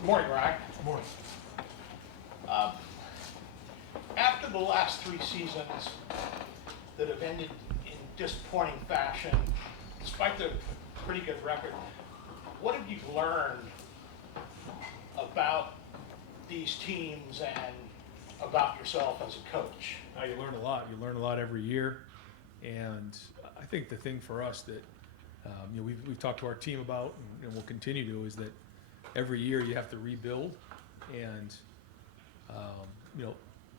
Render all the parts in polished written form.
Good morning, Ryan. Good morning. After the last three seasons that have ended in disappointing fashion, despite the pretty good record, what have you learned about these teams and about yourself as a coach? You learn a lot. You learn a lot every year, and I think the thing for us that we've talked to our team about, and we'll continue to, is that every year you have to rebuild, and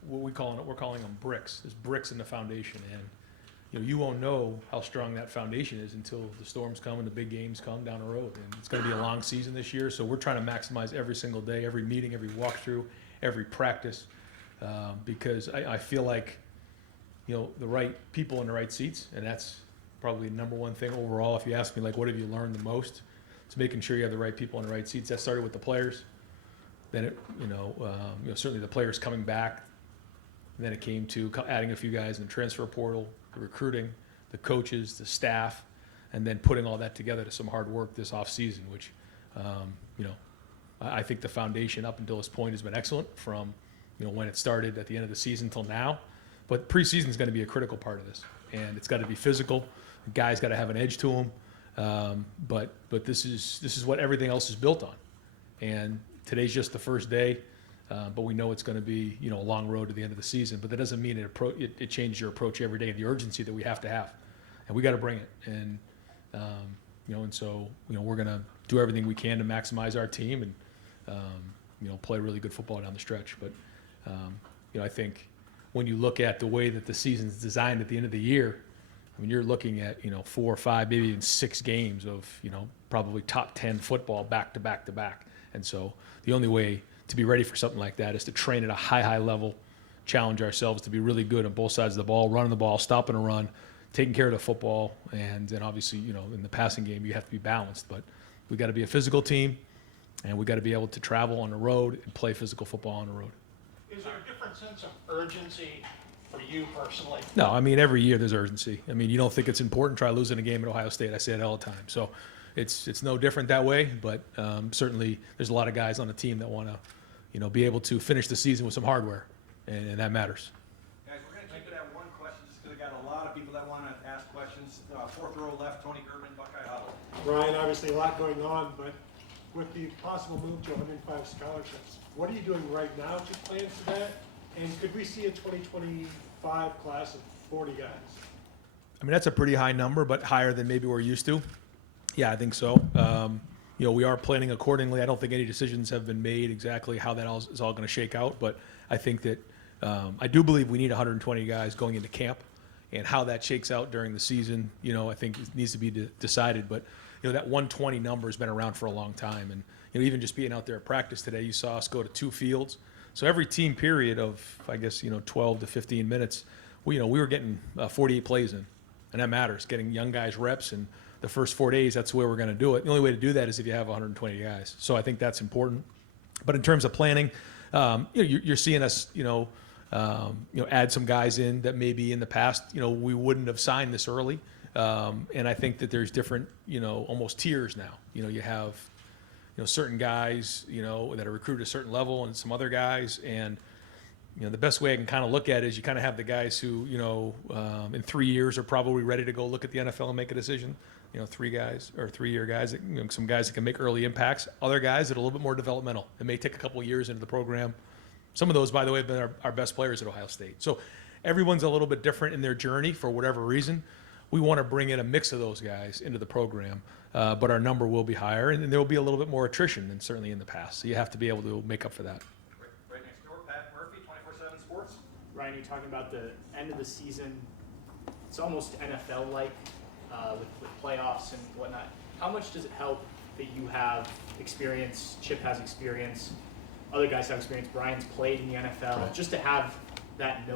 we're calling them bricks. There's bricks in the foundation, and you won't know how strong that foundation is until the storms come and the big games come down the road. And it's going to be a long season this year, so we're trying to maximize every single day, every meeting, every walkthrough, every practice, because I feel like the right people in the right seats, and that's probably the number one thing overall. If you ask me, like, what have you learned the most? It's making sure you have the right people in the right seats. That started with the players. Then certainly the players coming back. And then it came to adding a few guys in the transfer portal, the recruiting, the coaches, the staff, and then putting all that together to some hard work this offseason, which, I think the foundation up until this point has been excellent from, when it started at the end of the season till now. But preseason is going to be a critical part of this, and it's got to be physical. The guys got to have an edge to them. But this is what everything else is built on. And today's just the first day. But we know it's going to be, a long road to the end of the season. But that doesn't mean it changes your approach every day, the urgency that we have to have, and we got to bring it. And and so we're going to do everything we can to maximize our team and play really good football down the stretch. But I think when you look at the way that the season's designed at the end of the year, you're looking at 4 or 5, maybe even 6 games of probably top 10 football back to back to back. And so the only way to be ready for something like that is to train at a high level, challenge ourselves to be really good on both sides of the ball, running the ball, stopping a run, taking care of the football, and then obviously, in the passing game you have to be balanced. But we got to be a physical team, and we got to be able to travel on the road and play physical football on the road. Is there a different sense of urgency for you personally? No, every year there's urgency. You don't think it's important, try losing a game at Ohio State. I say it all the time. So it's no different that way, but certainly there's a lot of guys on the team that want to be able to finish the season with some hardware, and that matters. Guys, we're going to keep it at one question just because we got a lot of people that want to ask questions. Fourth row left, Tony German, Buckeye Huddle. Ryan, obviously a lot going on, but with the possible move to 105 scholarships, what are you doing right now to plan for that? And could we see a 2025 class of 40 guys? That's a pretty high number, but higher than maybe we're used to. Yeah, I think so. We are planning accordingly. I don't think any decisions have been made exactly how that is all going to shake out, but I think that I do believe we need 120 guys going into camp, and how that shakes out during the season, I think it needs to be decided. But that 120 number has been around for a long time, and even just being out there at practice today, you saw us go to 2 fields. So every team period of 12 to 15 minutes, we were getting 48 plays in, and that matters. Getting young guys reps, and the first 4 days, that's where we're going to do it. The only way to do that is if you have 120 guys. So I think that's important. But in terms of planning, you're seeing us, add some guys in that maybe in the past, we wouldn't have signed this early. And I think that there's different, almost tiers now. You have, certain guys, that are recruited at a certain level, and some other guys. And the best way I can kind of look at it is you kind of have the guys who, in 3 years are probably ready to go look at the NFL and make a decision. 3-year guys, some guys that can make early impacts. Other guys that are a little bit more developmental. It may take a couple of years into the program. Some of those, by the way, have been our best players at Ohio State. So everyone's a little bit different in their journey for whatever reason. We want to bring in a mix of those guys into the program, but our number will be higher, and there will be a little bit more attrition than certainly in the past. So you have to be able to make up for that. Right next door, Pat Murphy, 24/7 Sports. Ryan, you're talking about the end of the season. It's almost NFL-like with playoffs and whatnot. How much does it help that you have experience, Chip has experience, other guys have experience, Brian's played in the NFL, Right. just to have that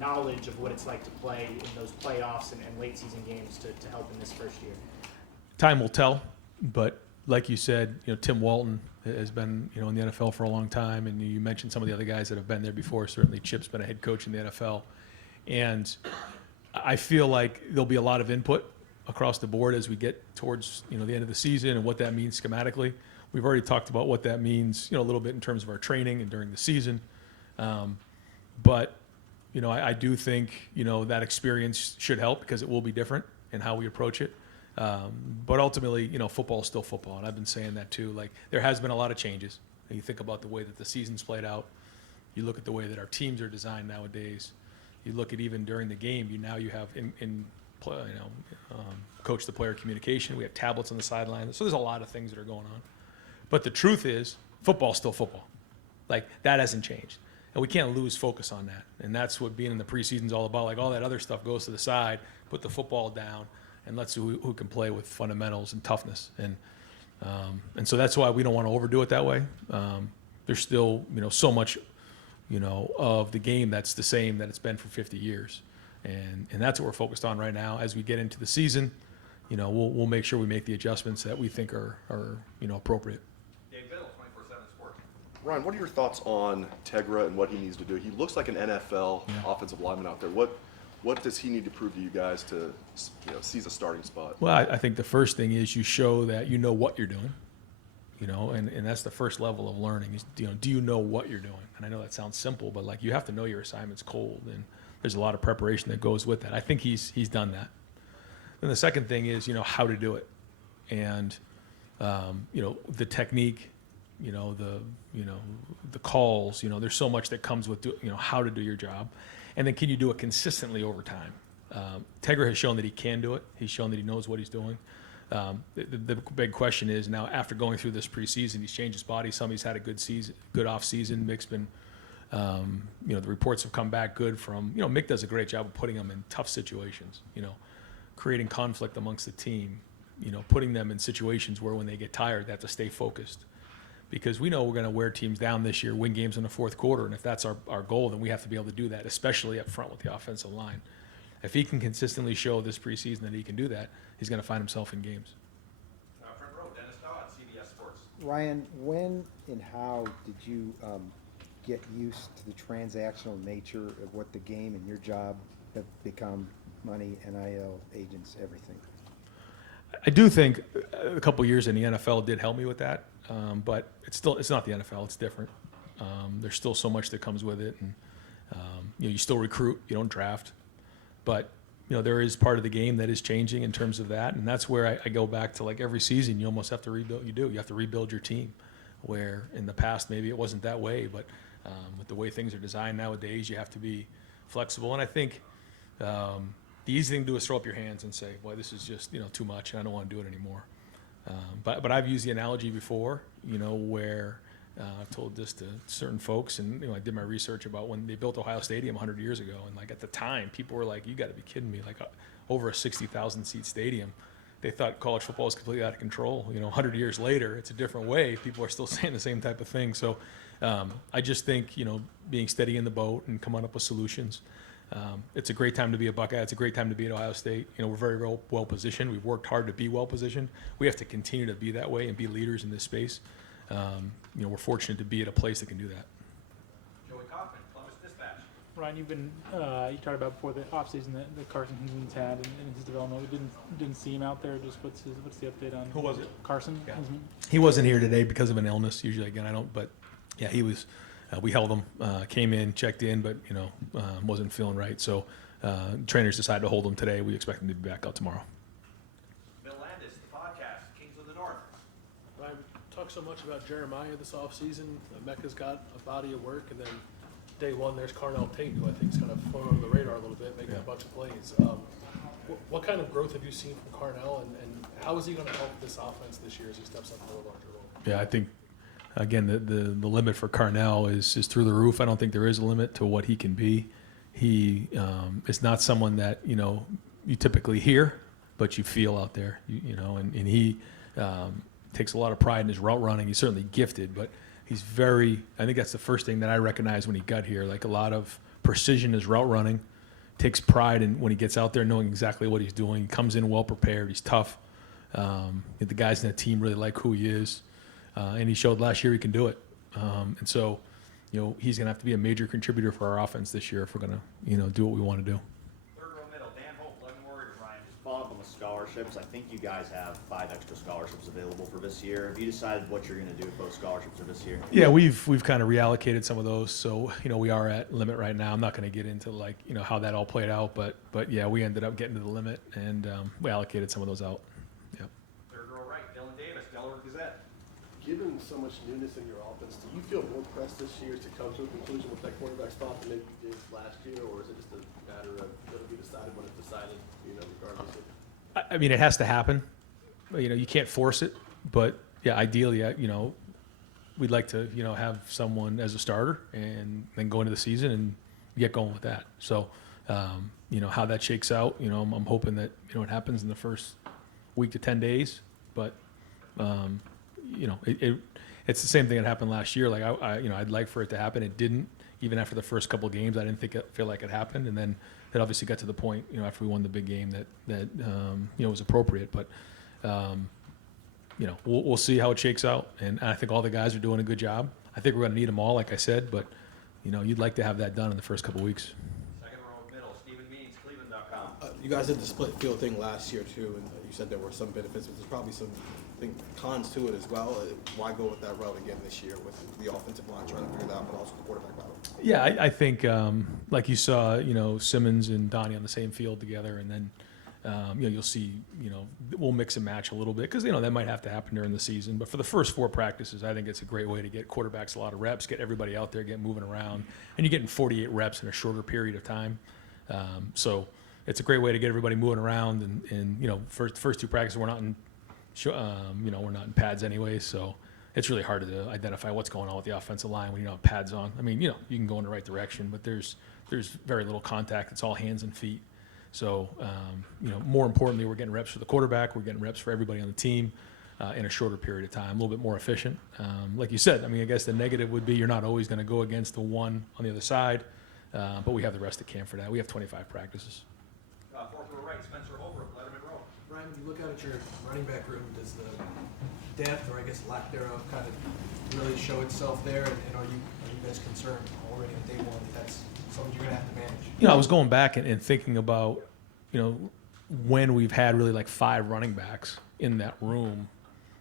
knowledge of what it's like to play in those playoffs and late season games to help in this first year? Time will tell, but like you said, Tim Walton has been, in the NFL for a long time, and you mentioned some of the other guys that have been there before. Certainly Chip's been a head coach in the NFL, and I feel like there'll be a lot of input across the board as we get towards, the end of the season and what that means schematically. we've already talked about what that means, a little bit in terms of our training and during the season. But, I do think, that experience should help because it will be different in how we approach it. But ultimately, football is still football. And I've been saying that too. Like, there has been a lot of changes. And you think about the way that the season's played out. You look at the way that our teams are designed nowadays. You look at even during the game, you have coach to player communication. We have tablets on the sideline. So there's a lot of things that are going on. But the truth is, football's still football. Like, that hasn't changed. And we can't lose focus on that. And that's what being in the preseason is all about. Like, all that other stuff goes to the side, put the football down, and let's see who can play with fundamentals and toughness. And so that's why we don't want to overdo it that way. There's still, so much, of the game that's the same that it's been for 50 years. And that's what we're focused on right now. As we get into the season, we'll make sure we make the adjustments that we think are appropriate. Dave Biddle, 24/7 Sports. Ryan, what are your thoughts on Tegra and what he needs to do? He looks like an NFL offensive lineman out there. What does he need to prove to you guys to seize a starting spot? Well, I think the first thing is you show that you know what you're doing, and that's the first level of learning is, do you know what you're doing? And I know that sounds simple, but like, you have to know your assignment's cold, and there's a lot of preparation that goes with that. I think he's done that. Then the second thing is, how to do it. And, the technique, the calls, there's so much that comes with, how to do your job. And then can you do it consistently over time? Tegra has shown that he can do it. He's shown that he knows what he's doing. The big question is now, after going through this preseason, he's changed his body some. He's had a good season, good off season. Mick's been, the reports have come back good from, Mick does a great job of putting them in tough situations, creating conflict amongst the team, putting them in situations where when they get tired, they have to stay focused. Because we know we're going to wear teams down this year, win games in the fourth quarter, and if that's our goal, then we have to be able to do that, especially up front with the offensive line. If he can consistently show this preseason that he can do that, he's going to find himself in games. Front row, Dennis Dodd, CBS Sports. Ryan, when and how did you get used to the transactional nature of what the game and your job have become? Money, NIL, agents, everything. I do think a couple years in the NFL did help me with that, but it's not the NFL. It's different. There's still so much that comes with it, and you still recruit. You don't draft, but there is part of the game that is changing in terms of that, and that's where I go back to, like, every season you almost have to rebuild. You have to rebuild your team, where in the past maybe it wasn't that way, but with the way things are designed nowadays, you have to be flexible. And I think the easy thing to do is throw up your hands and say, "Boy, this is just too much, and I don't want to do it anymore." But I've used the analogy before, where I've told this to certain folks, and I did my research about when they built Ohio Stadium 100 years ago, and like at the time, people were like, "You got to be kidding me!" Like over a 60,000 seat stadium, they thought college football was completely out of control. 100 years later, it's a different way. People are still saying the same type of thing. So I just think being steady in the boat and coming up with solutions. It's a great time to be a Buckeye. It's a great time to be at Ohio State. We're very well positioned. We've worked hard to be well positioned. We have to continue to be that way and be leaders in this space. We're fortunate to be at a place that can do that. Joey Kaufman, Columbus Dispatch. Ryan, you've been you talked about before the offseason that Carson Hinsman's had in his development. We didn't see him out there. Just what's the update on Who was it? Carson? Yeah. Hinsman? He wasn't here today because of an illness. Usually, again, I don't. But yeah, he was. We held him. Came in, checked in, but wasn't feeling right. So trainers decided to hold him today. We expect him to be back out tomorrow. Bill Landis, the podcast, Kings of the North. Ryan, talk so much about Jeremiah this offseason. Mecca's got a body of work, and then day one there's Carnell Tate, who I think is kind of flown under the radar a little bit, making a bunch of plays. What kind of growth have you seen from Carnell, and how is he going to help this offense this year as he steps up into a larger role? Yeah, I think, again, the limit for Carnell is through the roof. I don't think there is a limit to what he can be. He is not someone that you typically hear, but you feel out there. And he takes a lot of pride in his route running. He's certainly gifted, but he's very. I think that's the first thing that I recognized when he got here. Like, a lot of precision in his route running. Takes pride in when he gets out there knowing exactly what he's doing. He comes in well prepared. He's tough. The guys in the team really like who he is. And he showed last year he can do it. And so, he's going to have to be a major contributor for our offense this year if we're going to, do what we want to do. Third row middle, Dan Holt, 11 Warriors, Ryan. Just following up on the scholarship scholarships. I think you guys have 5 extra scholarships available for this year. Have you decided what you're going to do if those scholarships are this year? Yeah, we've kind of reallocated some of those, so we are at limit right now. I'm not going to get into how that all played out, but yeah, we ended up getting to the limit, and we allocated some of those out. Yep. Third row right, Dylan Davis, Delaware Gazette. Given so much newness in your offense, do you feel more pressed this year to come to a conclusion with that quarterback spot than maybe you did last year, or is it just a matter of it'll be decided when it's decided, regardless of? I mean, it has to happen. You can't force it, but yeah, ideally, we'd like to, have someone as a starter and then go into the season and get going with that. So, how that shakes out, I'm hoping that, it happens in the first week to 10 days, but, it's the same thing that happened last year. Like I'd like for it to happen. It didn't. Even after the first couple of games, I didn't feel like it happened. And then it obviously got to the point, after we won the big game that was appropriate. But we'll see how it shakes out. And I think all the guys are doing a good job. I think we're going to need them all, like I said. But you'd like to have that done in the first couple of weeks. Second row middle, Stephen Means, Cleveland.com. You guys did the split field thing last year too, and you said there were some benefits, but there's probably some cons to it as well. Why go with that route again this year with the offensive line trying to figure that out, but also the quarterback battle? Yeah, I think like you saw, Simmons and Donnie on the same field together, and then you'll see, we'll mix and match a little bit because that might have to happen during the season. But for the first 4 practices, I think it's a great way to get quarterbacks a lot of reps, get everybody out there, get moving around, and you're getting 48 reps in a shorter period of time. So it's a great way to get everybody moving around, and first 2 practices we're not in. We're not in pads anyway, so it's really hard to identify what's going on with the offensive line when you don't have pads on. I mean, you can go in the right direction, but there's very little contact. It's all hands and feet. So, more importantly, we're getting reps for the quarterback. We're getting reps for everybody on the team in a shorter period of time, a little bit more efficient. Like you said, I mean, I guess the negative would be you're not always going to go against the one on the other side, but we have the rest of camp for that. We have 25 practices. Fourth row right, Spencer Holbrook, Letterman Row. Brian, when you look out at your running back room, does the depth, or I guess lack thereof, kind of really show itself there? And are you guys concerned already on day one that that's something you're going to have to manage? I was going back and thinking about, when we've had really like 5 running backs in that room.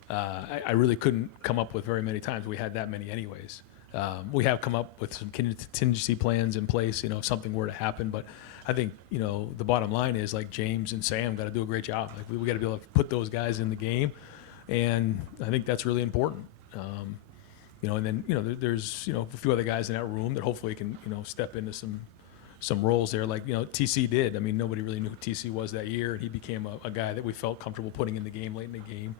I really couldn't come up with very many times we had that many anyways. We have come up with some contingency plans in place, if something were to happen, but I think, the bottom line is like James and Sam got to do a great job. Like we got to be able to put those guys in the game. And I think that's really important. And then, there's, a few other guys in that room that hopefully can, step into some roles there. Like, TC did. I mean, nobody really knew who TC was that year. And he became a guy that we felt comfortable putting in the game late in the game.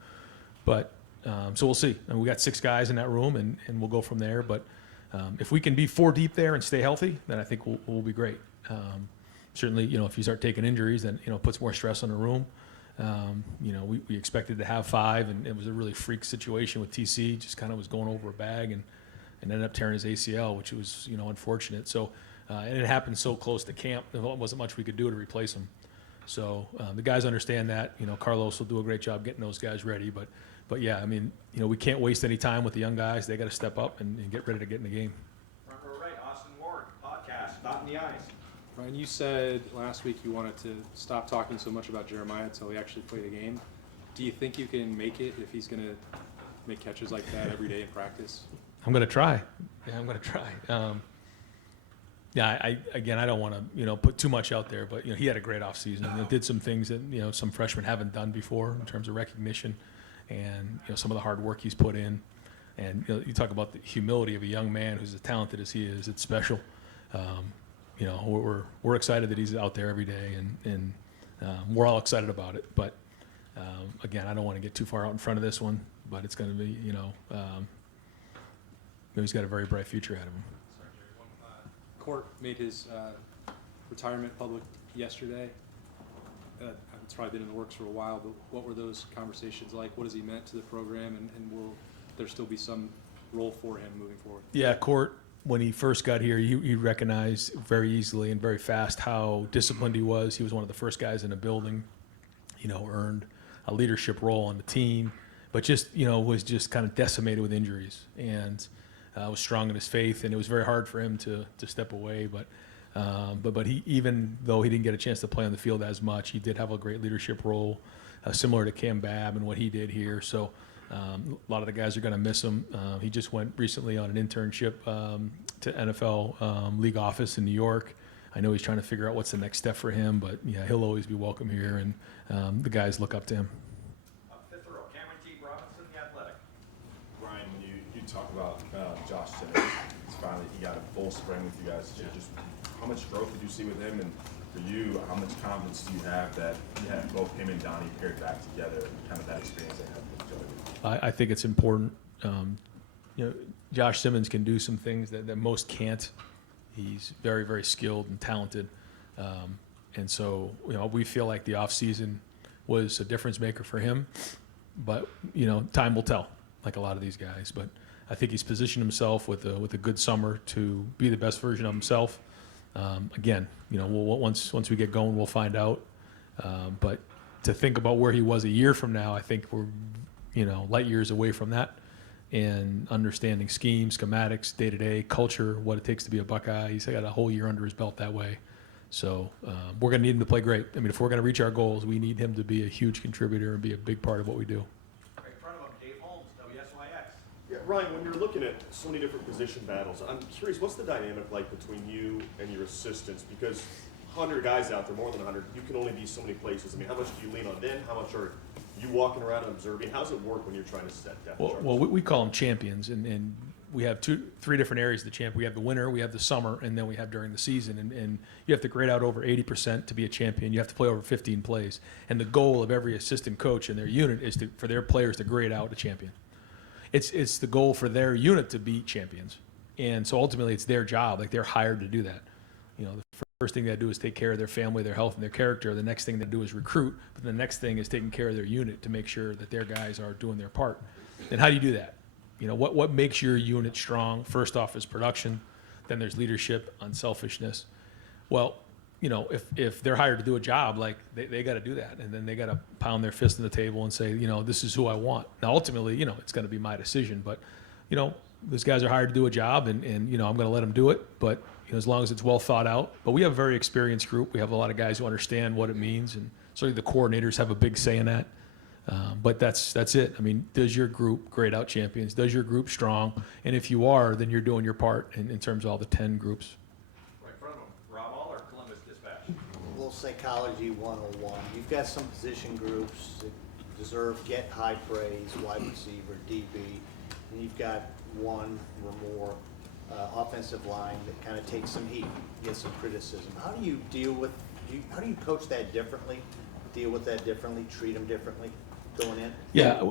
But, so we'll see. And we got 6 guys in that room and we'll go from there. But if we can be 4 deep there and stay healthy, then I think we'll be great. Certainly, if you start taking injuries, then, it puts more stress on the room. We expected to have 5, and it was a really freak situation with TC. Just kind of was going over a bag and ended up tearing his ACL, which was, unfortunate. So, and it happened so close to camp, there wasn't much we could do to replace him. So the guys understand that. Carlos will do a great job getting those guys ready. But yeah, I mean, we can't waste any time with the young guys. They got to step up and get ready to get in the game. Front row right, Austin Ward, podcast, Dot in the Eyes. Ryan, you said last week you wanted to stop talking so much about Jeremiah until he actually played a game. Do you think you can make it if he's going to make catches like that every day in practice? I'm going to try. Yeah, I'm going to try. I don't want to, put too much out there, but, he had a great offseason. Did some things that, some freshmen haven't done before in terms of recognition and, some of the hard work he's put in. And, you talk about the humility of a young man who's as talented as he is. It's special. We're excited that he's out there every day, and we're all excited about it. But again, I don't want to get too far out in front of this one, but it's going to be, he's got a very bright future ahead of him. Court made his retirement public yesterday. It's probably been in the works for a while, but what were those conversations like? What has he meant to the program, and will there still be some role for him moving forward? Yeah, Court, when he first got here, he recognized very easily and very fast how disciplined he was. He was one of the first guys in the building, earned a leadership role on the team, but just, was just kind of decimated with injuries and was strong in his faith. And it was very hard for him to step away. But he, even though he didn't get a chance to play on the field as much, he did have a great leadership role. similar to Cam Babb and what he did here. So a lot of the guys are going to miss him. He just went recently on an internship to NFL league office in New York. I know he's trying to figure out what's the next step for him, but yeah, he'll always be welcome here, and the guys look up to him. Fifth row, Cameron T. Robinson, The Athletic. Brian, when you talk about Josh Simmons, it's finally he got a full spring with you guys. Just how much growth did you see with him, and for you, how much confidence do you have that you have both him and Donnie paired back together, and kind of that experience they had with each other? I think it's important. Josh Simmons can do some things that most can't. He's very, very skilled and talented. And so, we feel like the offseason was a difference maker for him. But, time will tell, like a lot of these guys. But I think he's positioned himself with a good summer to be the best version of himself. Again, once we get going, we'll find out. But to think about where he was a year from now, I think we're, light years away from that. And understanding schemes, schematics, day-to-day, culture, what it takes to be a Buckeye. He's got a whole year under his belt that way. So we're going to need him to play great. I mean, if we're going to reach our goals, we need him to be a huge contributor and be a big part of what we do. Right in front of him, Dave Holmes, WSYX. Yeah, Ryan, when you're looking at so many different position battles, I'm curious, what's the dynamic like between you and your assistants? Because 100 guys out there, more than 100, you can only be so many places. I mean, how much do you lean on them? How much are you walking around and observing? How does it work when you're trying to set depth charts? Well, we call them champions, and we have three different areas of the champ. We have the winter, we have the summer, and then we have during the season. And you have to grade out over 80% to be a champion. You have to play over 15 plays. And the goal of every assistant coach in their unit is for their players to grade out a champion. It's the goal for their unit to be champions. And so ultimately it's their job. Like, they're hired to do that. The first thing they do is take care of their family, their health, and their character. The next thing they do is recruit. But the next thing is taking care of their unit to make sure that their guys are doing their part. And how do you do that? What makes your unit strong? First off is production. Then there's leadership, unselfishness. Well, if they're hired to do a job, like they got to do that. And then they got to pound their fist on the table and say, this is who I want. Now, ultimately, it's going to be my decision. But, those guys are hired to do a job, and I'm going to let them do it. But, as long as it's well thought out. But we have a very experienced group. We have a lot of guys who understand what it means. And certainly the coordinators have a big say in that. But that's it. I mean, does your group grade out champions? Does your group strong? And if you are, then you're doing your part in terms of all the 10 groups. Right in front of him, Rob Aller, Columbus Dispatch. A little psychology 101. You've got some position groups that deserve get high praise, wide receiver, DB, and you've got one or more offensive line that kind of takes some heat, gets some criticism. How do you deal with, how do you coach that differently, deal with that differently, treat them differently going in? Yeah,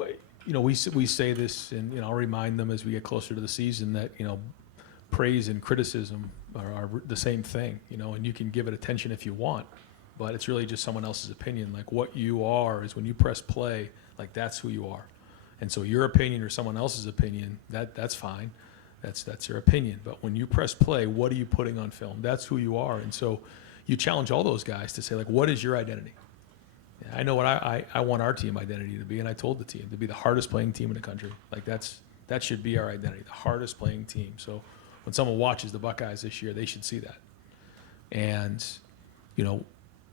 we say this, and I'll remind them as we get closer to the season that praise and criticism are the same thing, and you can give it attention if you want, but it's really just someone else's opinion. Like, what you are is when you press play, like, that's who you are. And so your opinion or someone else's opinion, that's fine. That's your opinion. But when you press play, what are you putting on film? That's who you are. And so you challenge all those guys to say, like, what is your identity? Yeah, I know what I want our team identity to be, and I told the team to be the hardest playing team in the country. Like, that should be our identity, the hardest playing team. So when someone watches the Buckeyes this year, they should see that. And,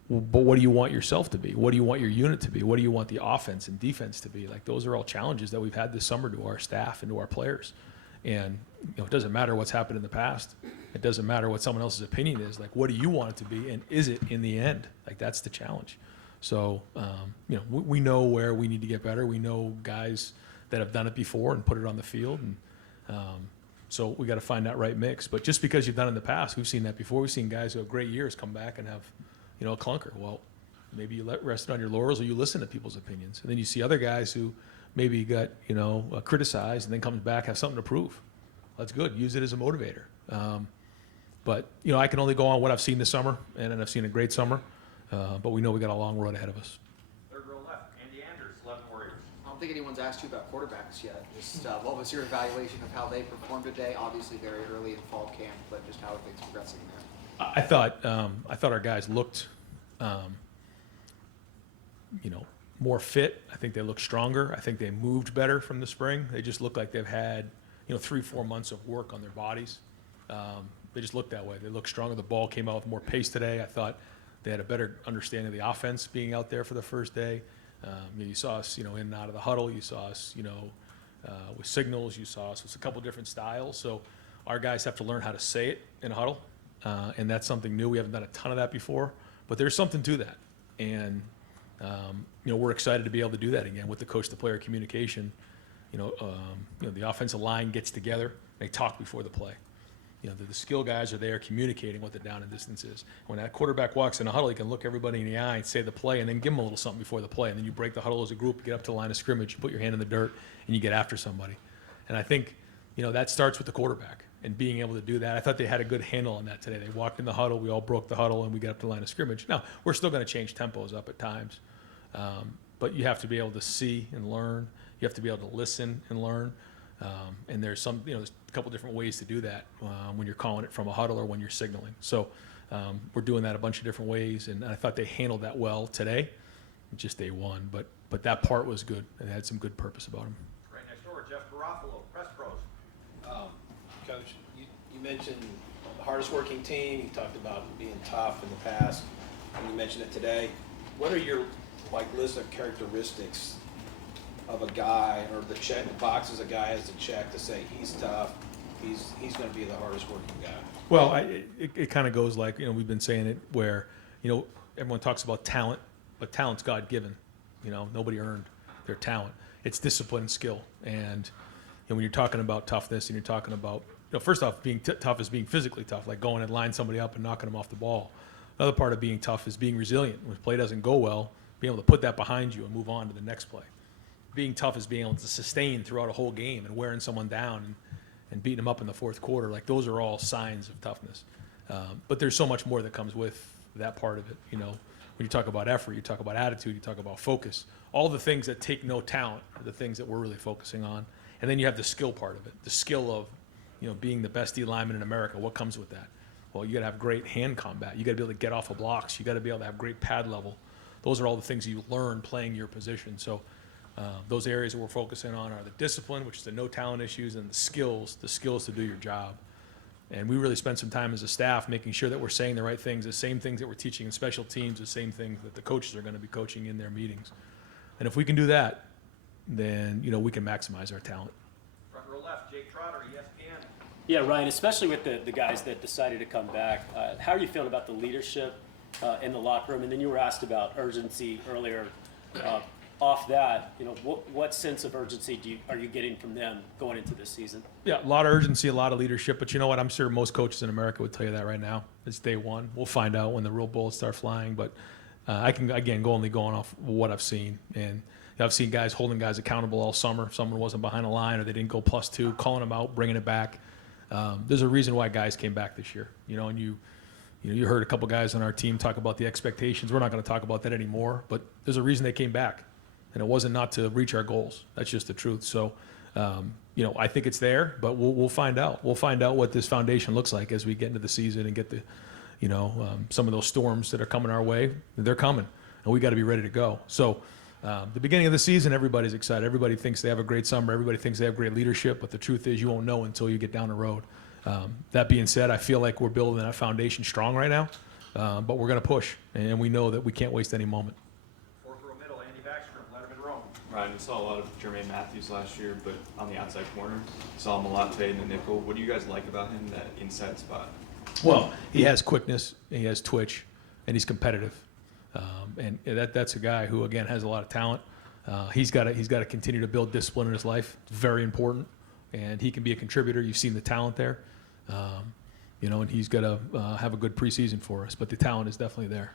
but what do you want yourself to be? What do you want your unit to be? What do you want the offense and defense to be? Like, those are all challenges that we've had this summer to our staff and to our players. And, it doesn't matter what's happened in the past. It doesn't matter what someone else's opinion is. Like, what do you want it to be? And is it in the end? Like, that's the challenge. So, we know where we need to get better. We know guys that have done it before and put it on the field. And so we got to find that right mix. But just because you've done it in the past, we've seen that before. We've seen guys who have great years come back and have, a clunker. Well, maybe you rest on your laurels, or you listen to people's opinions. And then you see other guys who maybe got, criticized and then comes back, have something to prove. That's good. Use it as a motivator. But, I can only go on what I've seen this summer, and I've seen a great summer. But we know we got a long road ahead of us. Third row left, Andy Anders, 11 Warriors. I don't think anyone's asked you about quarterbacks yet. Just what was your evaluation of how they performed today? Obviously very early in fall camp, but just how are things progressing there? I thought our guys looked, more fit. I think they look stronger. I think they moved better from the spring. They just look like they've had, 3-4 months of work on their bodies. They just look that way. They look stronger. The ball came out with more pace today. I thought they had a better understanding of the offense being out there for the first day. You saw us, in and out of the huddle. You saw us, with signals. You saw us with a couple different styles. So our guys have to learn how to say it in a huddle, and that's something new. We haven't done a ton of that before, but there's something to that. And we're excited to be able to do that again with the coach-to-player communication. The offensive line gets together. They talk before the play. The skill guys are there communicating what the down and distance is. When that quarterback walks in a huddle, he can look everybody in the eye and say the play and then give them a little something before the play. And then you break the huddle as a group, get up to the line of scrimmage, you put your hand in the dirt, and you get after somebody. And I think, that starts with the quarterback and being able to do that. I thought they had a good handle on that today. They walked in the huddle, we all broke the huddle, and we got up to the line of scrimmage. Now, we're still going to change tempos up at times, but you have to be able to see and learn. You have to be able to listen and learn. And there's there's a couple different ways to do that when you're calling it from a huddle or when you're signaling. So we're doing that a bunch of different ways, and I thought they handled that well today, just day one. But that part was good, and it had some good purpose about them. Right next door, Jeff Garofalo, Press Pros. Coach, you mentioned the hardest working team. You talked about being tough in the past, and you mentioned it today. What are your list of characteristics of a guy, or the boxes a guy has to check to say he's tough, he's going to be the hardest working guy? Well, it kind of goes like, we've been saying it where, everyone talks about talent, but talent's God-given. Nobody earned their talent. It's discipline and skill. And when you're talking about toughness and you're talking about, first off, being tough is being physically tough, like going and line somebody up and knocking them off the ball. Another part of being tough is being resilient. When a play doesn't go well, being able to put that behind you and move on to the next play. Being tough is being able to sustain throughout a whole game and wearing someone down and beating them up in the fourth quarter. Like, those are all signs of toughness. But there's so much more that comes with that part of it. When you talk about effort, you talk about attitude, you talk about focus. All the things that take no talent are the things that we're really focusing on. And then you have the skill part of it, the skill of being the best D lineman in America. What comes with that? Well, you got to have great hand combat. You got to be able to get off of blocks. You got to be able to have great pad level. Those are all the things you learn playing your position. So those areas that we're focusing on are the discipline, which is the no talent issues, and the skills to do your job. And we really spend some time as a staff making sure that we're saying the right things, the same things that we're teaching in special teams, the same things that the coaches are going to be coaching in their meetings. And if we can do that, then we can maximize our talent. Front row left, Jake Trotter, ESPN. Yeah, Ryan, especially with the guys that decided to come back, how are you feeling about the leadership in the locker room? And then you were asked about urgency earlier. Off that, what sense of urgency are you getting from them going into this season? Yeah, a lot of urgency, a lot of leadership. But you know what? I'm sure most coaches in America would tell you that right now. It's day one. We'll find out when the real bullets start flying. But I can, again, only going off what I've seen. And I've seen guys holding guys accountable all summer. If someone wasn't behind a line or they didn't go +2, calling them out, bringing it back. There's a reason why guys came back this year. And you heard a couple guys on our team talk about the expectations. We're not going to talk about that anymore. But there's a reason they came back. And it wasn't not to reach our goals. That's just the truth. So, I think it's there, but we'll find out. We'll find out what this foundation looks like as we get into the season and get the, some of those storms that are coming our way. They're coming, and we got to be ready to go. So, the beginning of the season, everybody's excited. Everybody thinks they have a great summer. Everybody thinks they have great leadership, but the truth is you won't know until you get down the road. That being said, I feel like we're building that foundation strong right now, but we're going to push, and we know that we can't waste any moment. Ryan, we saw a lot of Jermaine Matthews last year, but on the outside corner, saw him a lot today in the nickel. What do you guys like about him, that inside spot? Well, he has quickness, he has twitch, and he's competitive. And that's a guy who, again, has a lot of talent. He's got to continue to build discipline in his life. It's very important, and he can be a contributor. You've seen the talent there, and he's got to have a good preseason for us. But the talent is definitely there.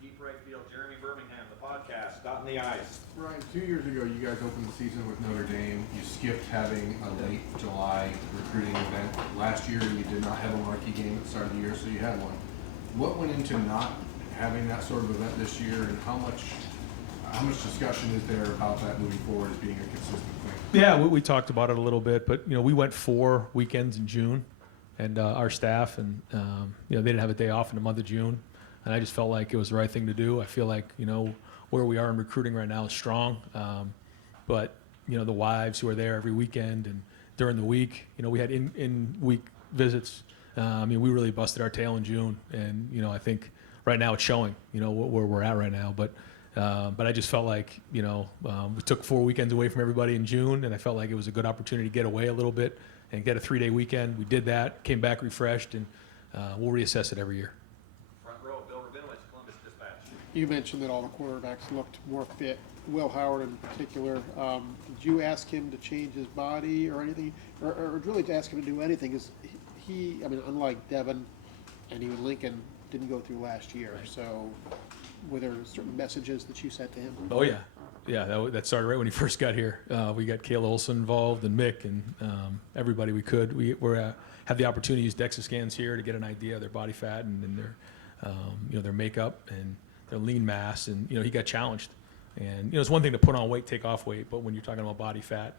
Deep right field, Jeremy Birmingham, the podcast, Dot in the Eyes. Ryan, 2 years ago, you guys opened the season with Notre Dame. You skipped having a late July recruiting event. Last year, you did not have a marquee game at the start of the year, so you had one. What went into not having that sort of event this year, and how much discussion is there about that moving forward as being a consistent thing? Yeah, we talked about it a little bit, but we went 4 weekends in June, and our staff, and they didn't have a day off in the month of June, and I just felt like it was the right thing to do. I feel like where we are in recruiting right now is strong, but the wives who are there every weekend and during the week, we had in-week visits. We really busted our tail in June, and I think right now it's showing, where we're at right now. But But I just felt like, we took 4 weekends away from everybody in June, and I felt like it was a good opportunity to get away a little bit and get a 3-day weekend. We did that, came back refreshed, and we'll reassess it every year. Front row, Bill Rabinowitz, Columbus Dispatch. You mentioned that all the quarterbacks looked more fit. Will Howard in particular, did you ask him to change his body or anything, or really to ask him to do anything? Is he, I mean, unlike Devin and even Lincoln, didn't go through last year. So were there certain messages that you sent to him? Oh, yeah. Yeah, that started right when he first got here. We got Kayla Olson involved and Mick and everybody we could. We had the opportunity to use DEXA scans here to get an idea of their body fat and their, their makeup and their lean mass. And, he got challenged. And, it's one thing to put on weight, take off weight, but when you're talking about body fat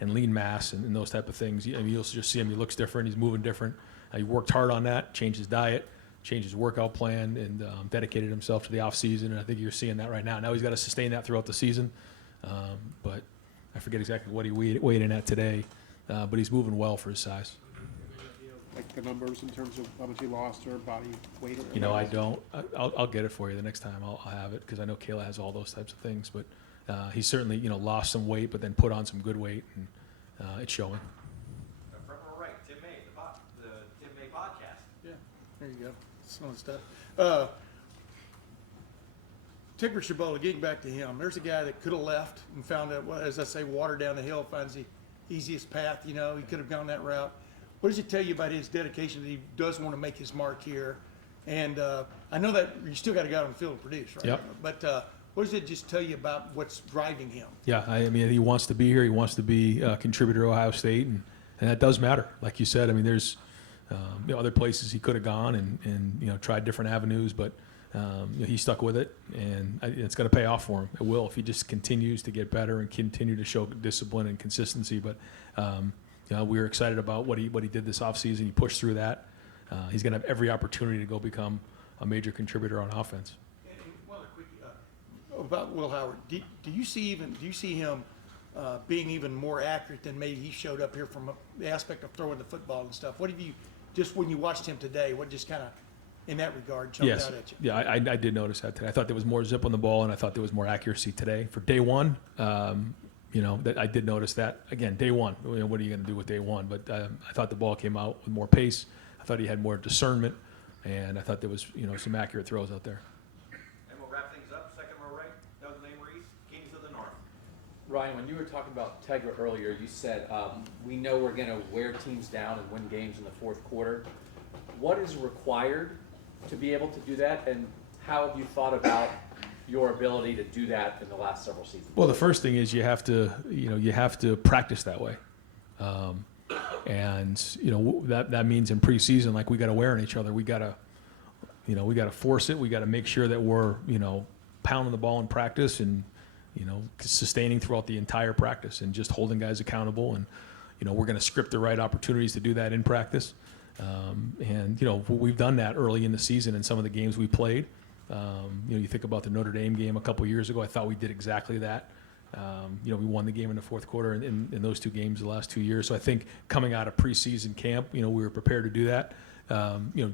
and lean mass and those type of things, you'll just see him. He looks different. He's moving different. He worked hard on that, changed his diet, changed his workout plan, and dedicated himself to the off-season. And I think you're seeing that right now. Now he's got to sustain that throughout the season. But I forget exactly what he weighed in at today, but he's moving well for his size. Like the numbers in terms of how much he lost or body weight? I don't. I'll get it for you the next time. I'll have it because I know Kayla has all those types of things. But he certainly, lost some weight, but then put on some good weight, and it's showing. Front row right, Tim May, the Tim May podcast. Yeah, there you go. Some of the stuff. Tigger Chabola, getting back to him, there's a guy that could have left and found out, as I say, water down the hill, finds the easiest path. He could have gone that route. What does it tell you about his dedication that he does want to make his mark here? And I know that you still got to go out on the field and produce, right? Yep. But what does it just tell you about what's driving him? Yeah, I mean, he wants to be here. He wants to be a contributor to Ohio State, and that does matter. Like you said, I mean, there's other places he could have gone and tried different avenues, but he stuck with it, and it's going to pay off for him. It will if he just continues to get better and continue to show discipline and consistency. But we were excited about what he did this offseason. He pushed through that. He's going to have every opportunity to go become a major contributor on offense. And one other quick about Will Howard. Do you see him being even more accurate than maybe he showed up here from the aspect of throwing the football and stuff? What have you just when you watched him today? What just kind of in that regard jumped out at you? Yeah, I did notice that today. I thought there was more zip on the ball, and I thought there was more accuracy today for day one. That I did notice that again. Day one, what are you going to do with day one? But I thought the ball came out with more pace. I thought he had more discernment, and I thought there was some accurate throws out there. And we'll wrap things up. Second row right, Doug Reese, Kings of the North. Ryan, when you were talking about Tegra earlier, you said we know we're going to wear teams down and win games in the fourth quarter. What is required to be able to do that, and how have you thought about your ability to do that in the last several seasons? Well, the first thing is you have to practice that way, and that means in preseason, like we got to wear on each other. We got to force it. We got to make sure that we're pounding the ball in practice and sustaining throughout the entire practice and just holding guys accountable. And we're going to script the right opportunities to do that in practice. And we've done that early in the season in some of the games we played. You think about the Notre Dame game a couple years ago. I thought we did exactly that. We won the game in the fourth quarter in those two games the last 2 years. So I think coming out of preseason camp, we were prepared to do that.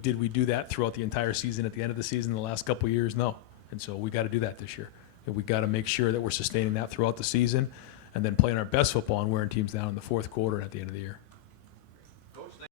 Did we do that throughout the entire season at the end of the season the last couple of years? No. And so we got to do that this year. We got to make sure that we're sustaining that throughout the season and then playing our best football and wearing teams down in the fourth quarter and at the end of the year.